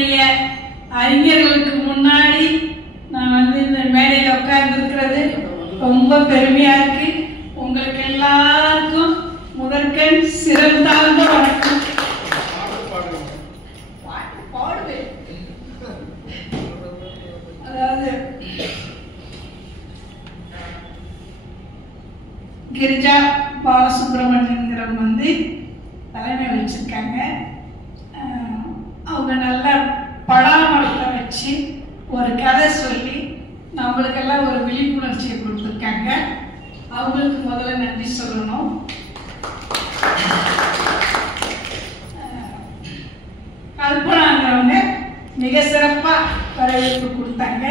பெரிய அறிஞர்களுக்கு முன்னாடி நான் வந்து இந்த மேடையில் உட்கார்ந்துருக்கிறது ரொம்ப பெருமையா இருக்கு. உங்களுக்கு எல்லாருக்கும் முதற்கண் சிறந்தாழ்ந்த வணக்கம். அதாவது கிரிஜா பாலசுப்ரமணியன் வந்து தலைமை வச்சிருக்காங்க. அவங்க நல்ல படாமரத்தை வச்சு ஒரு கதை சொல்லி நம்மளுக்கெல்லாம் ஒரு விழிப்புணர்ச்சியை கொடுத்துருக்காங்க. அவங்களுக்கு முதல்ல நன்றி சொல்லணும். கல்பனாங்கிறவங்க மிக சிறப்பாக வரவேற்பு கொடுத்தாங்க.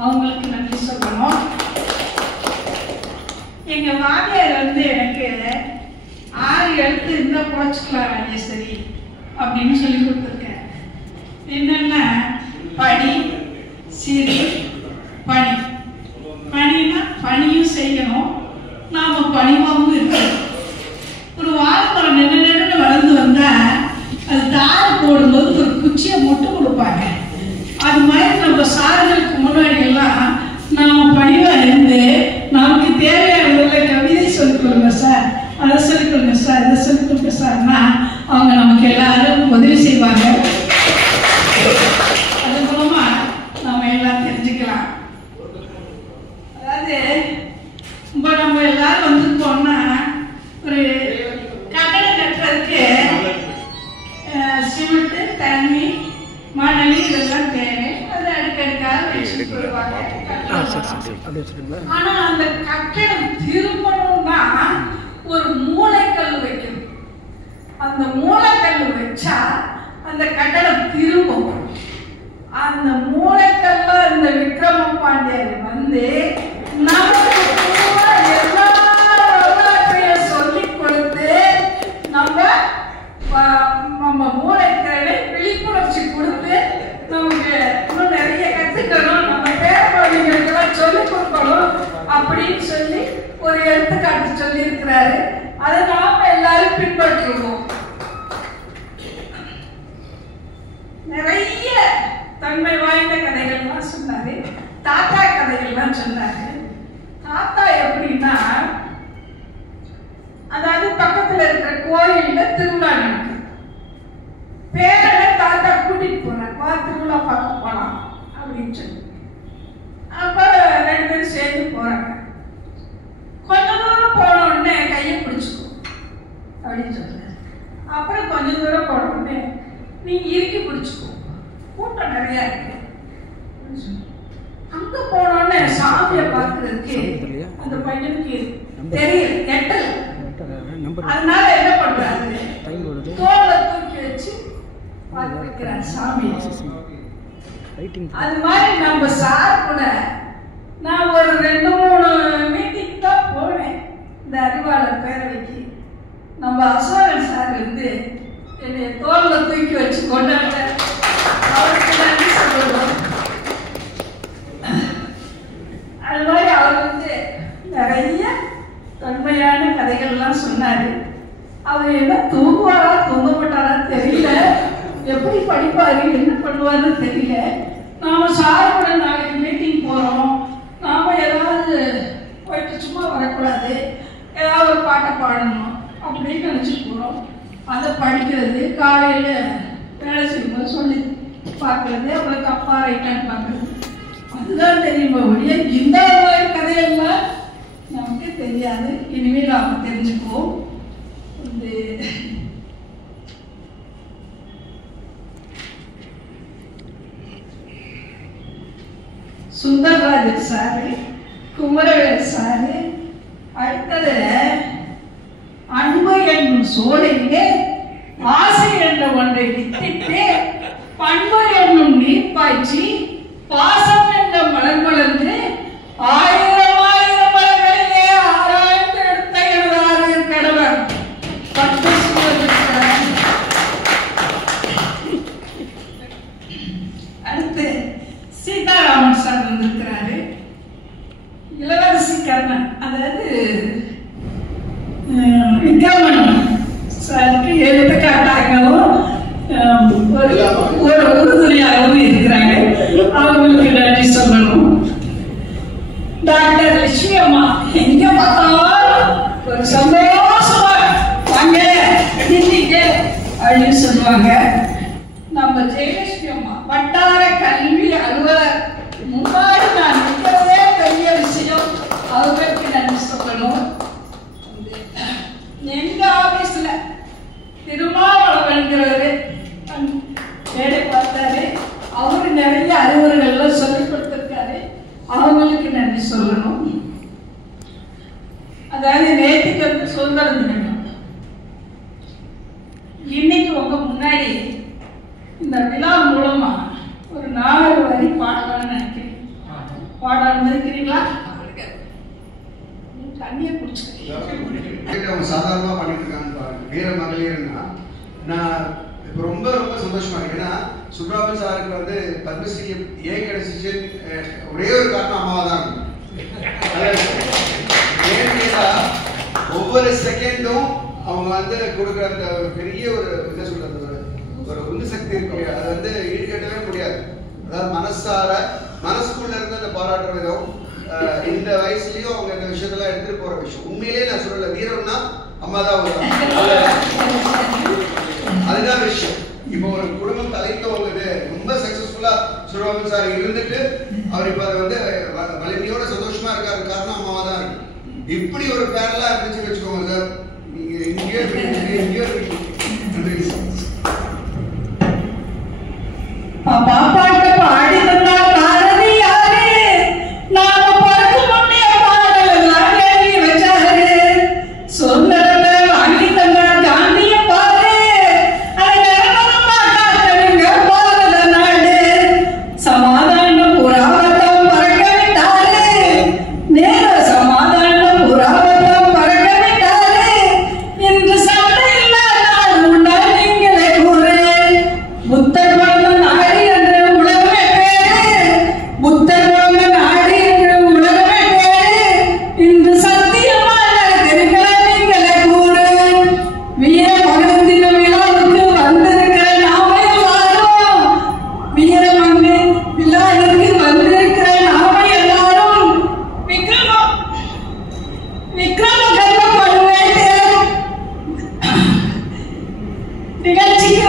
அவங்களுக்கு நன்றி சொல்லணும். எங்கள் வாத்தியார் வந்து எனக்கு 6 எழுத்து இருந்தால் புழைச்சிக்கலாம் ராஜேஸ்வரி அப்படின்னு சொல்லி கொடுத்துருக்கேன். என்னென்னா படி, சிறு, பணி. பணினா பணியும் செய்யணும், நாம் பணிவாகவும் இருக்கணும். ஒரு வாழைமரம் நின்று வளர்ந்து வந்தால் அது தார் போடும்போது ஒரு குச்சியை மட்டும் கொடுப்பாங்க. அது மாதிரி நம்ம சார்களுக்கு முன்னாடி எல்லாம் நாம் பணிவாக இருந்து நமக்கு தேவையானதில் கவிதை சொல்லிக் கொடுங்க சார், அதை சொல்லிக் கொடுங்க சார், இதை சொல்லிக் கொடுங்க சார்னா அவங்க நமக்கு எல்லாரும் உதவி செய்வாங்க. அது மூலமா நம்ம எல்லாம் தெரிஞ்சுக்கலாம். அதாவது இப்போ நம்ம எல்லாரும் வந்துருக்கோம்னா ஒரு கட்டடம் கட்டுறதுக்கு சிமெண்ட்டு, தண்ணி, மணல் இதெல்லாம் தேவை. அது அடுக்கடுக்காக வச்சுட்டு போடுவாங்க. ஆனா அந்த கட்டடம் திரும்பணும்னா ஒரு மூளைக்கல் வைக்கணும். அந்த மூளைக்கல் வச்சா அந்த கட்டடம் திரும்பும். அந்த மூளைக்கல்ல இந்த விக்ரம பாண்டியர் வந்து நமக்கு எல்லா வரலாற்றையும் சொல்லி கொடுத்து நம்ம மூளைக்கல்லை விழிப்புணர்ச்சி கொடுத்து நமக்கு இன்னும் நிறைய கற்றுக்கணும், நம்ம பேர குழந்தைங்களுக்கெல்லாம் சொல்லிக் கொடுக்கணும் அப்படின்னு சொல்லி ஒரு எடுத்துக்காட்டு சொல்லி இருக்கிறாரு. அதை நாம எல்லாரும் பின்பற்றுவோம். நிறைய தன்மை வாய்ந்த கதைகள்லாம் சொன்னாரு. தாத்தா கதைகள்லாம் சொன்னாரு. தாத்தா எப்படின்னா, அதாவது பக்கத்துல இருக்கிற கோயில்ல திருவிழா நடக்கு. பேரனை தாத்தா கூட்டிட்டு போனார், வா திருவிழா பார்க்க போலாம் அப்படின்னு சொல்லி. அப்ப 2 பேரும் சேர்ந்து போறாங்க. கொஞ்ச தூரம் போன உடனே கையை பிடிச்சிக்கோ அப்படின்னு சொல்றாரு. அப்புறம் கொஞ்ச தூரம் போன உடனே நீங்க இறுக்கி பிடிச்சிக்கோ, கூட்டம் நிறைய இருக்கு. அங்க போனோடனே சாமியை பார்க்கறதுக்கு அந்த பையனுக்கு தெரியல, எட்டல். அதனால என்ன பண்றாரு, தோலை தூக்கி வச்சு பார்க்க வைக்கிறார் சாமி. அது மாதிரி நம்ம சார் கூட நான் ஒரு 2-3 மீட்டிங் தான் போனேன் இந்த அறிவாளர் பேரவைக்கு. நம்ம அசோகன் சார் வந்து என்னை தோல்ல தூக்கி வச்சு கொண்டாட அவருக்கு நன்றி சொல்லணும். அது மாதிரி அவர் வந்து நிறைய தொன்மையான கதைகள்லாம் சொன்னாரு. அவர் என்ன தூங்குவாரா தூங்க மாட்டாரா தெரியல, எப்படி படிப்பாரு என்ன பண்ணுவாருன்னு தெரியல. நாம சாரோட நாளைக்கு மீட்டிங் போறோம், நாம ஏதாவது போயிட்டு சும்மா வரக்கூடாது, ஏதாவது ஒரு பாட்டை பாடணும் அப்படின்னு நினைச்சு போறோம். அதை படிக்கிறது, காலையில வேலை செய்யும்போது சொல்லி பார்க்கறது, அப்புறம் தப்பா ரைட்டான்னு பார்க்கறது, அதுதான் தெரியுமா ஒழிய இந்த மாதிரி கதையெல்லாம் நமக்கு தெரியாது. இனிமேல் நாம தெரிஞ்சுக்குவோம். சுந்தரராஜன் சாரு, குமரவேல் சாரு, அடுத்தது அன்பு என்னும் சோலையிலே ஆசை என்ற ஒன்றை வித்திட்டு பண்பு என்னும் நீர் பாய்ச்சி பாசம் என்ற மலர் வளர்ந்து 1000 மலர்களிலே ஆராய்ந்து எடுத்த எனது கடவர் பட்டு சூழல். அடுத்து சீதாராமன் சார் வந்திருக்கிறாரு. இளவரசி கர்ணன், அதாவது விக்ரமன் சாருக்கு எடுத்துக்காட்டாகவும் ஒரு உறுதுணையாக அப்படின்னு சொல்லுவாங்க. நம்ம ஜெயலட்சுமி அம்மா வட்டார கல்வி அலுவலர் முன்னாடி நான் நிற்கிறதே பெரிய விஷயம். அவங்களுக்கு நன்றி சொல்லணும். எங்க ஆபீஸ்ல திருமாவளவன்கிறவரு வேலை பார்த்தாரு. அவரு நிறைய அறிவுரைகள்லாம் சொல்லி கொடுத்திருக்காரு. அவங்களுக்கு நன்றி சொல்லணும். அதாவது நேற்றுக்கு வந்து சுதந்திர தினம். இன்னைக்கு உங்க முன்னாடி இந்த விழா மூலமா ஒரு 4 வரி பாடலாம்னு நினைக்கிறேன். பாடலாம் இருக்கிறீங்களா? தண்ணியை குடிச்சுக்கிறீங்க. சாதாரணமா பண்ணிட்டு இருக்காங்க வீர மகளிர்னா நான் இப்போ ரொம்ப ரொம்ப சந்தோஷமா இருக்கு. ஏன்னா சுப்ராமன் சாருக்கு வந்து பத்மஸ்ரீ ஏன் கிடைச்சிச்சு ஒரே ஒரு காரணம் அம்மாவா தான் இருக்கும். ஏன்னு கேட்டா ஒவ்வொரு செகண்டும் அவங்க வந்து கொடுக்குற அந்த பெரிய ஒரு என்ன சொல்றது ஒரு உந்து சக்தி இருக்கு. அதை வந்து ஈடுகட்டவே முடியாது. அதாவது மனசுக்குள்ள இருந்து அந்த பாராட்டுற விதம் இந்த வயசுலயும் அவங்க இந்த விஷயத்தெல்லாம் எடுத்துட்டு போற விஷயம். உண்மையிலேயே நான் சொல்லல, வீரம்னா அம்மா தான் அதுதான் விஷயம். இப்போ ஒரு குடும்பம் தலைக்கு வந்தது ரொம்ப சக்சஸ்ஃபுல்லா சுப்ராமன் சார் இருந்துட்டு அவர் இப்ப அதை வந்து வலிமையோட சந்தோஷமா இருக்காரு. காரணம் அம்மாவா தான் இருக்கு. இப்படி ஒரு பேரலா இருந்துச்சு வச்சுக்கோங்க சார், நீங்க இங்கே பாப்பாட்ட பாடி தந்தா பாரதி யாரு, நாம பிறக்க முன்னே பாடல் எல்லாம் எழுதி வச்சாரு. சுதந்திரத்தை வாங்கி தந்தா காந்திய பாரு, அது நிரந்தரமா காத்தனுங்க பாரத நாடு. சமாதான புறாவத்தம் பறக்க விட்டாரு, நேர சமாதான புறாவத்தம் பறக்க விட்டாரு. இன்று சண்டை இல்லாத நாடு உண்டா நீங்களே கூறு. புத்தர் நிகழ்ச்சிக்கு